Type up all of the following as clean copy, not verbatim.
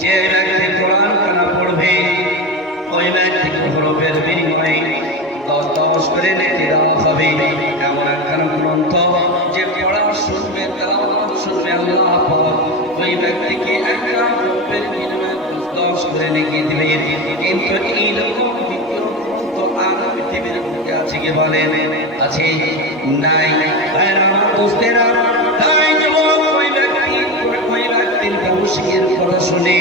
যে ব্যক্তি কোরআন কানা পড়বে ওই ব্যক্তিকে হরফের বিনিময়ে 10 করে নেকি দেওয়া হবে। এমন একখানা গ্রন্থ যে পড়া শুনবে তেলাওয়াত শুনবে আল্লাহ পাক ওই ব্যক্তিকে একটা হরফের বিনিময়ে 10 করে নেকি দিবে। কিন্তু এইরকম গ্রন্থ আর পৃথিবীর বুকে আছে কি বলেন? আছে? নাই। দোস্তেরা, তাই যুবক ওই ব্যক্তির ব্যবসায়ীর কথা শুনে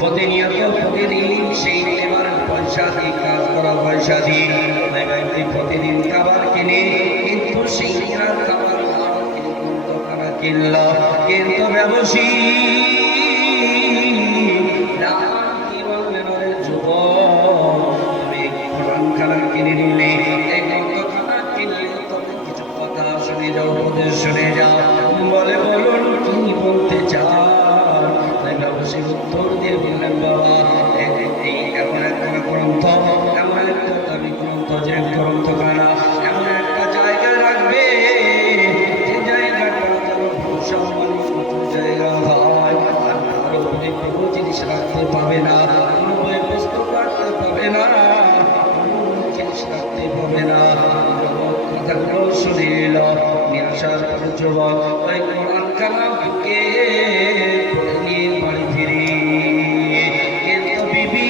প্রতিদিন সেই লেবার পয়সা দিয়ে কাজ করা পয়সা দিয়ে ওই ব্যক্তি প্রতিদিন খাবার কিনে, কিন্তু সেই খাবার কিনল, কিন্তু ব্যবসায়ী কিনে নিলে এই গ্রন্থখানা কিনলে তবে কিছু কথা শুনে যাও, উপদেশ শুনে যাও। বলে বলুন কি বলতে চান? তাই ব্যবসায়ী উত্তর দিয়ে বললেন, বাবা এই এমন একটা গ্রন্থ, এমন একটা দামি গ্রন্থ যে গ্রন্থখানা এমন একটা জায়গায় রাখবে যে জায়গাটা যেন সম্মানিত জায়গা হয়, আর কারো উপরে কোনো জিনিস রাখতে পাবে না, কোনো বই পুস্তক রাখতে পাবে না, রাখতে পাবে না। কথাগুলো শুনে এলো নিয়ে আসার পর যুবক ওই কোরআন খানা বুকে নিয়ে বাড়ি ফিরে। কিন্তু বিবি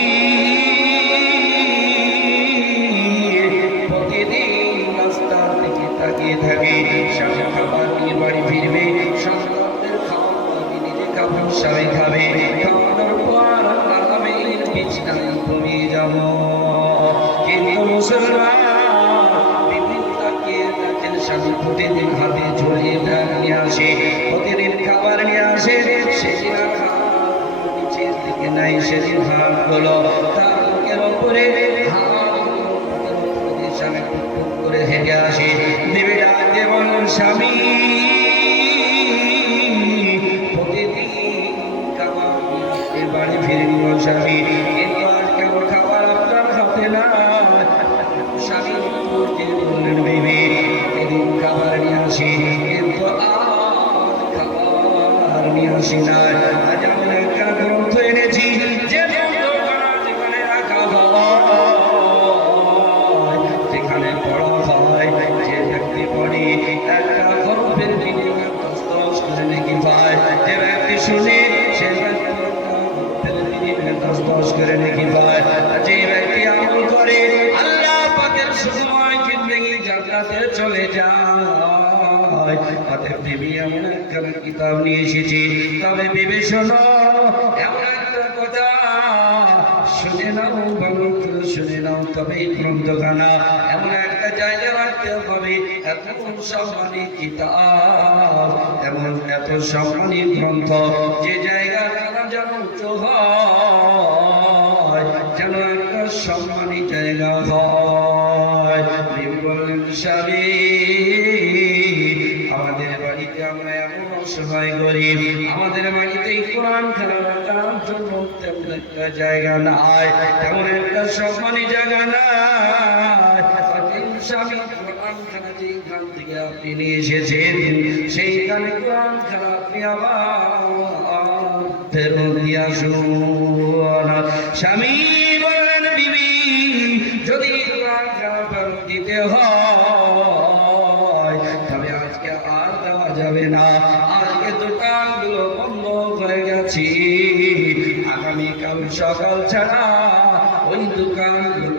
প্রতিদিন রাস্তার দিকে তাকিয়ে থাকে, স্বামী খাবার নিয়ে বাড়ি ফিরবে, সন্তানদের খাওয়া নিজে খাবার স্বামী খাবে, খাওয়ানোর পর আরামের বিছানায় ঘুমিয়ে যাব। কিন্তু মুসলমান স্বামী প্রতিদিন হাতে ঝুলিয়ে ব্যাগ নিয়ে আসে, প্রতিদিন খাবার নিয়ে আসে, সেদিন নিচের দিকে নাই, সেদিন হাত গুলো তার বুকের ওপরে স্বামী টুকটুক করে হেঁটে আসে। দেবে ডাকতে বলেন, স্বামী প্রতিদিন খাবার বাড়ি ফিরে নিল স্বামী, কিন্তু আর কেউ খাবার আপনার হাতে না। স্বামী বললেন, বেবি এদিন খাবার নিয়ে আসি, কিন্তু খাবার নিয়ে আসি না। আজ এমন একটা গ্রন্থ এনেছি যে যেখানে রাখা হয়, যেখানে পড়া হয়, যে ব্যক্তি পড়ে একটা হরফের বিনিময়ে 10 করে নেকি পায়, যে ব্যক্তি শুনে সে ব্যক্তি হরফের বিনিময়ে 10 করে নেকি পায়, যে ব্যক্তি আমল করে আল্লাহ পাকের সময় জিন্দেগি জান্নাতে চলে যায়। অতএব বিবি এমন একখানা কিতাব নিয়ে এসেছি, তবে বিবি শোনো এমন একটা কথা শুনে নাও, ভালো করে শুনে নাও। তবে এই গ্রন্থখানা এমন একটা জায়গা রাখতে হবে, এত সম্মানী কিতাব, এমন এত সম্মানী গ্রন্থ যে জায়গাখানা যেন উঁচু হয়, যেন একটা সম্মানী জায়গা হয়। বললেন, স্বামী আমাদের বাড়িতে আমরা এমন অসহায় গরিব, আমাদের বাড়িতে কোরআন খানা রাখার জন্য তেমন একটা জায়গা নাই, তেমন একটা সম্মানী জায়গা নাই। স্বামী কোরআন খানা যেখান থেকে আপনি নিয়ে এসেছেন সেইখানে কোরআন খানা আপনি আবার ফেরত দিয়ে আসুন। স্বামী বললেন, বিবি যদি কোরআন খানা ফেরত দিতে হয় তবে আজকে আর দেওয়া যাবে না, আজকে দোকানগুলো বন্ধ হয়ে গেছে, আগামীকাল সকাল ছাড়া ওই দোকানগুলো